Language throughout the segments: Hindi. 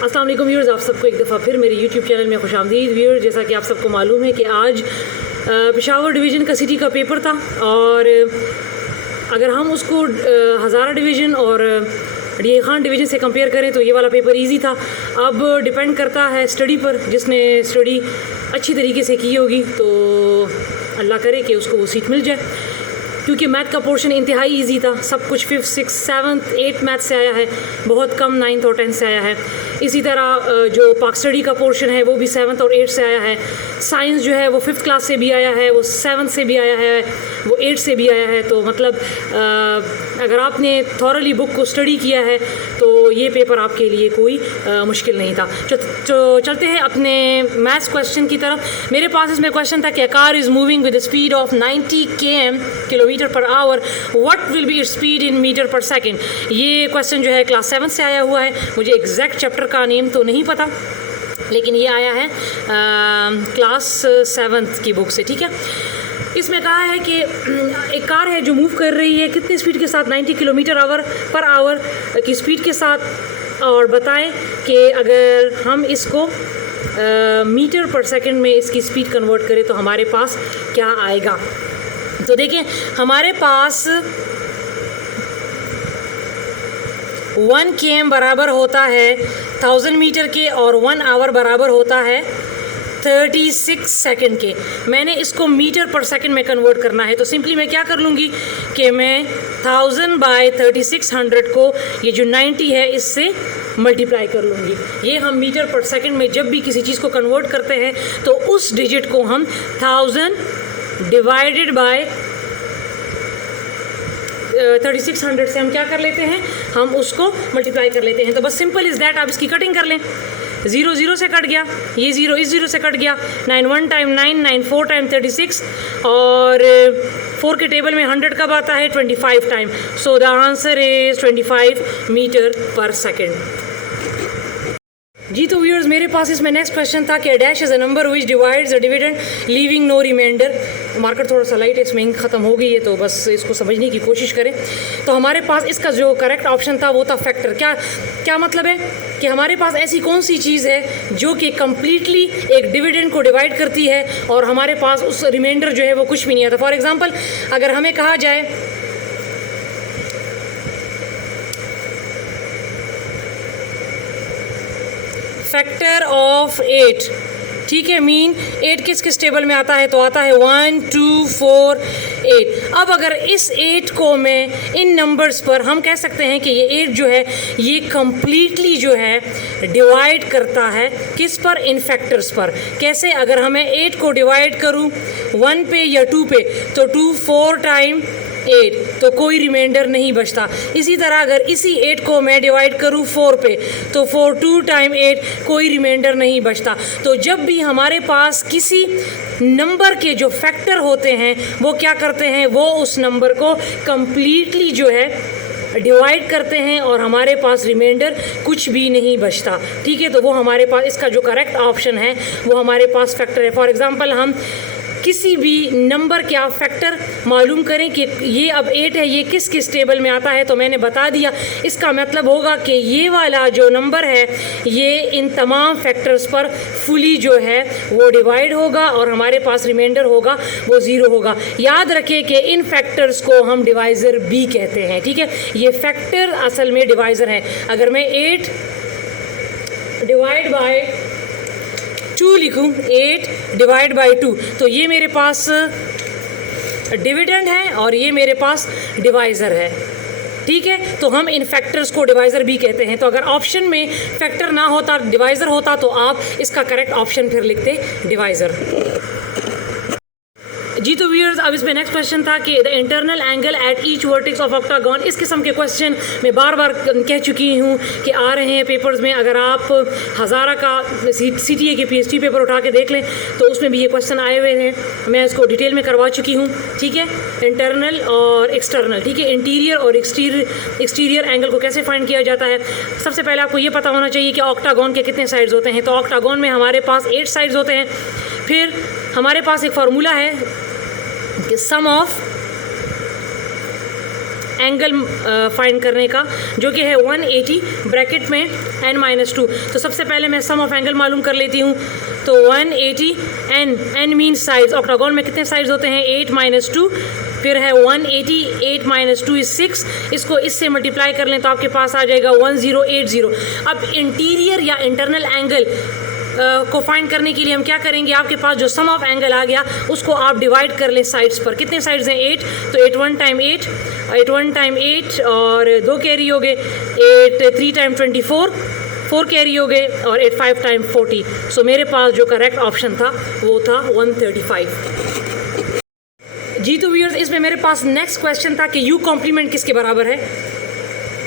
अस्सलाम वालेकुम व्यूअर्स, आप सबको एक दफ़ा फिर मेरे यूट्यूब चैनल में खुशामदीद। व्यूअर्स, जैसा कि आप सबको मालूम है कि आज पेशावर डिवीज़न का सिटी का पेपर था और अगर हम उसको हज़ारा डिवीज़न और डी खान डिवीज़न से कंपेयर करें तो ये वाला पेपर इजी था। अब डिपेंड करता है स्टडी पर, जिसने स्टडी अच्छी तरीके से की होगी तो अल्लाह करे कि उसको वो सीट मिल जाए, क्योंकि मैथ का पोर्शन इंतहाई इजी था। सब कुछ 5th 6th 7th 8th math से आया है, बहुत कम 9th और 10th से आया है। इसी तरह जो पाक स्टडी का पोर्शन है वो भी 7th और 8th से आया है। साइंस जो है वो 5th क्लास से भी आया है, वो 7th से भी आया है, वो 8th से भी आया है। तो मतलब अगर आपने थॉरली बुक को स्टडी किया है तो ये पेपर आपके लिए कोई मुश्किल नहीं था। तो चलते हैं अपने मैथ्स क्वेश्चन की तरफ। मेरे पास इसमें क्वेश्चन था कि car is moving with speed of 90 km kilometre per hour, what will be its speed in metre per second. ये क्वेश्चन जो है क्लास 7 से आया हुआ है। मुझे एग्जैक्ट चैप्टर का नेम तो नहीं पता, लेकिन ये आया है क्लास 7th की बुक से, ठीक है। इसमें कहा है कि एक कार है जो मूव कर रही है कितनी स्पीड के साथ, 90 किलोमीटर पर आवर की स्पीड के साथ, और बताएं कि अगर हम इसको मीटर पर सेकंड में इसकी स्पीड कन्वर्ट करें तो हमारे पास क्या आएगा। तो देखिए, हमारे पास 1 km बराबर होता है 1000 मीटर के और 1 आवर बराबर होता है 36 सेकंड के। मैंने इसको मीटर पर सेकंड में कन्वर्ट करना है, तो सिंपली मैं क्या कर लूँगी कि मैं 1000 बाय 3600 को ये जो 90 है इससे मल्टीप्लाई कर लूँगी। ये हम मीटर पर सेकंड में जब भी किसी चीज़ को कन्वर्ट करते हैं तो उस डिजिट को हम 1000 डिवाइडेड बाय 3600 से हम क्या कर लेते हैं, हम उसको मल्टीप्लाई कर लेते हैं। तो बस सिंपल इज़ दैट। आप इसकी कटिंग कर लें। 0 0 से कट गया, ये 0 इस 0 से कट गया, 9 1 टाइम 9, 9 4 टाइम 36, और 4 के टेबल में 100 कब आता है, 25 time. So the answer is 25 metre per second. जी तो व्यूअर्स, मेरे पास इसमें नेक्स्ट क्वेश्चन था कि dash is a number which divides the dividend leaving no remainder. Marker थोड़ा सा लाइट है, इसमें इंक ख़त्म हो गई है, तो बस इसको समझने की कोशिश करें। तो हमारे पास इसका जो करेक्ट ऑप्शन था वो था फैक्टर। क्या मतलब है कि हमारे पास ऐसी कौन सी चीज़ है जो कि कम्प्लीटली एक डिविडेंड को डिवाइड करती है और हमारे पास उस रिमाइंडर जो है वो कुछ भी नहीं आता। फॉर एग्ज़ाम्पल, अगर हमें कहा जाए फैक्टर ऑफ 8, ठीक है, मीन 8 किस किस टेबल में आता है, तो आता है 1 2 4 8। अब अगर इस 8 को मैं इन नंबर्स पर, हम कह सकते हैं कि ये 8 जो है ये कम्प्लीटली जो है डिवाइड करता है किस पर, इन फैक्टर्स पर। कैसे, अगर हमें 8 को डिवाइड करूँ 1 पे या 2 पे तो 2 4 टाइम 8, तो कोई रिमाइंडर नहीं बचता। इसी तरह अगर इसी 8 को मैं डिवाइड करूँ 4 पे तो 4 2 टाइम 8, कोई रिमाइंडर नहीं बचता। तो जब भी हमारे पास किसी नंबर के जो फैक्टर होते हैं वो क्या करते हैं, वो उस नंबर को कम्प्लीटली जो है डिवाइड करते हैं और हमारे पास रिमाइंडर कुछ भी नहीं बचता, ठीक है। तो वो हमारे पास, इसका जो करेक्ट ऑप्शन है वो हमारे पास फैक्टर है। फॉर एग्ज़ाम्पल, हम किसी भी नंबर का फैक्टर मालूम करें कि ये अब 8 है, ये किस किस टेबल में आता है, तो मैंने बता दिया। इसका मतलब होगा कि ये वाला जो नंबर है ये इन तमाम फैक्टर्स पर फुली जो है वो डिवाइड होगा और हमारे पास रिमाइंडर होगा वो 0 होगा। याद रखें कि इन फैक्टर्स को हम डिवाइज़र भी कहते हैं, ठीक है। ये फैक्टर असल में डिवाइज़र है। अगर मैं 8 डिवाइड बाय 2 लिखूँ, 8 डिवाइड बाई 2, तो ये मेरे पास डिविडेंड है और ये मेरे पास डिवाइज़र है, ठीक है। तो हम इन फैक्टर्स को डिवाइज़र भी कहते हैं। तो अगर ऑप्शन में फैक्टर ना होता, डिवाइज़र होता, तो आप इसका करेक्ट ऑप्शन फिर लिखते डिवाइज़र। जी तो व्यूअर्स, अब इसमें नेक्स्ट क्वेश्चन था कि the internal angle at each vertex of octagon. इस किस्म के क्वेश्चन मैं बार बार कह चुकी हूँ कि आ रहे हैं पेपर्स में। अगर आप हज़ारा का CTA के PhD पेपर उठा के देख लें तो उसमें भी ये क्वेश्चन आए हुए हैं। मैं इसको डिटेल में करवा चुकी हूँ, ठीक है। इंटरनल और एक्सटर्नल, ठीक है, इंटीरियर और एक्सटीरियर एंगल को कैसे फाइंड किया जाता है। सबसे पहले आपको ये पता होना चाहिए कि ऑक्टागन के कितने साइड्स होते हैं। तो ऑक्टागन में हमारे पास 8 साइड्स होते हैं। फिर हमारे पास एक फार्मूला है कि सम ऑफ एंगल फाइंड करने का, जो कि है 180 ब्रैकेट में n-2। तो सबसे पहले मैं सम ऑफ एंगल मालूम कर लेती हूँ। तो 180 n मीन साइड्स, ऑक्टागोन में कितने साइड्स होते हैं 8-2, फिर है 180, 8-2 इज 6, इसको इससे मल्टीप्लाई कर लें तो आपके पास आ जाएगा 1080। अब इंटीरियर या इंटरनल एंगल को फाइंड करने के लिए हम क्या करेंगे, आपके पास जो सम ऑफ एंगल आ गया उसको आप डिवाइड कर लें साइड्स पर। कितने साइड्स हैं 8, तो 8 1 टाइम 8, 8 1 टाइम 8 और 2 कैरी हो गए, 8 3 टाइम 24, 4 कैरी हो गए और 8 5 टाइम 40। सो मेरे पास जो करेक्ट ऑप्शन था वो था 135। जी तो व्यूअर्स, इसमें मेरे पास नेक्स्ट क्वेश्चन था कि यू कॉम्प्लीमेंट किसके बराबर है।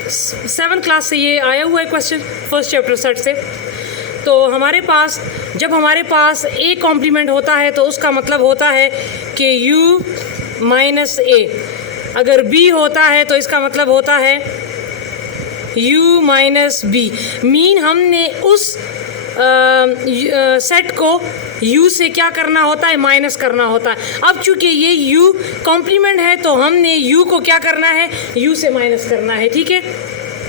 7th क्लास से ये आया हुआ है क्वेश्चन, फर्स्ट चैप्टर सेट से। तो हमारे पास जब हमारे पास ए कॉम्प्लीमेंट होता है तो उसका मतलब होता है कि u माइनस ए, अगर b होता है तो इसका मतलब होता है u माइनस बी। मीन हमने उस सेट को u से क्या करना होता है, माइनस करना होता है। अब चूंकि ये u कॉम्प्लीमेंट है तो हमने u को क्या करना है, u से माइनस करना है, ठीक है,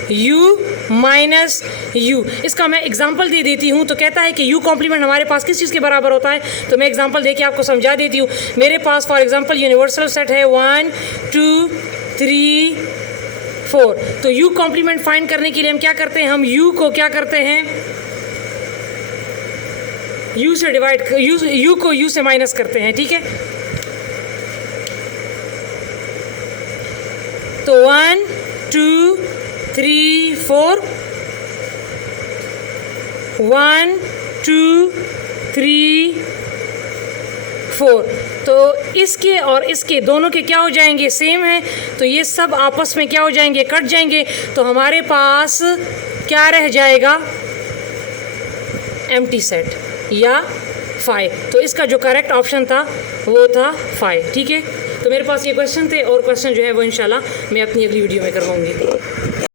u माइनस u। इसका मैं एग्जांपल दे देती हूँ। तो कहता है कि u कॉम्प्लीमेंट हमारे पास किस चीज़ के बराबर होता है, तो मैं एग्जांपल दे के आपको समझा देती हूँ। मेरे पास फॉर एग्जांपल यूनिवर्सल सेट है 1 2 3 4। तो u कॉम्प्लीमेंट फाइंड करने के लिए हम क्या करते हैं, हम u को क्या करते हैं, u से डिवाइड, u को u से माइनस करते हैं, ठीक है। तो 1 2 3 4, 1 2 3 4। तो इसके और इसके दोनों के क्या हो जाएंगे, सेम है, तो ये सब आपस में क्या हो जाएंगे, कट जाएंगे। तो हमारे पास क्या रह जाएगा, एम्प्टी सेट या 5। तो इसका जो करेक्ट ऑप्शन था वो था 5, ठीक है। तो मेरे पास ये क्वेश्चन थे और क्वेश्चन जो है वो इंशाल्लाह मैं अपनी अगली वीडियो में करवाऊंगी।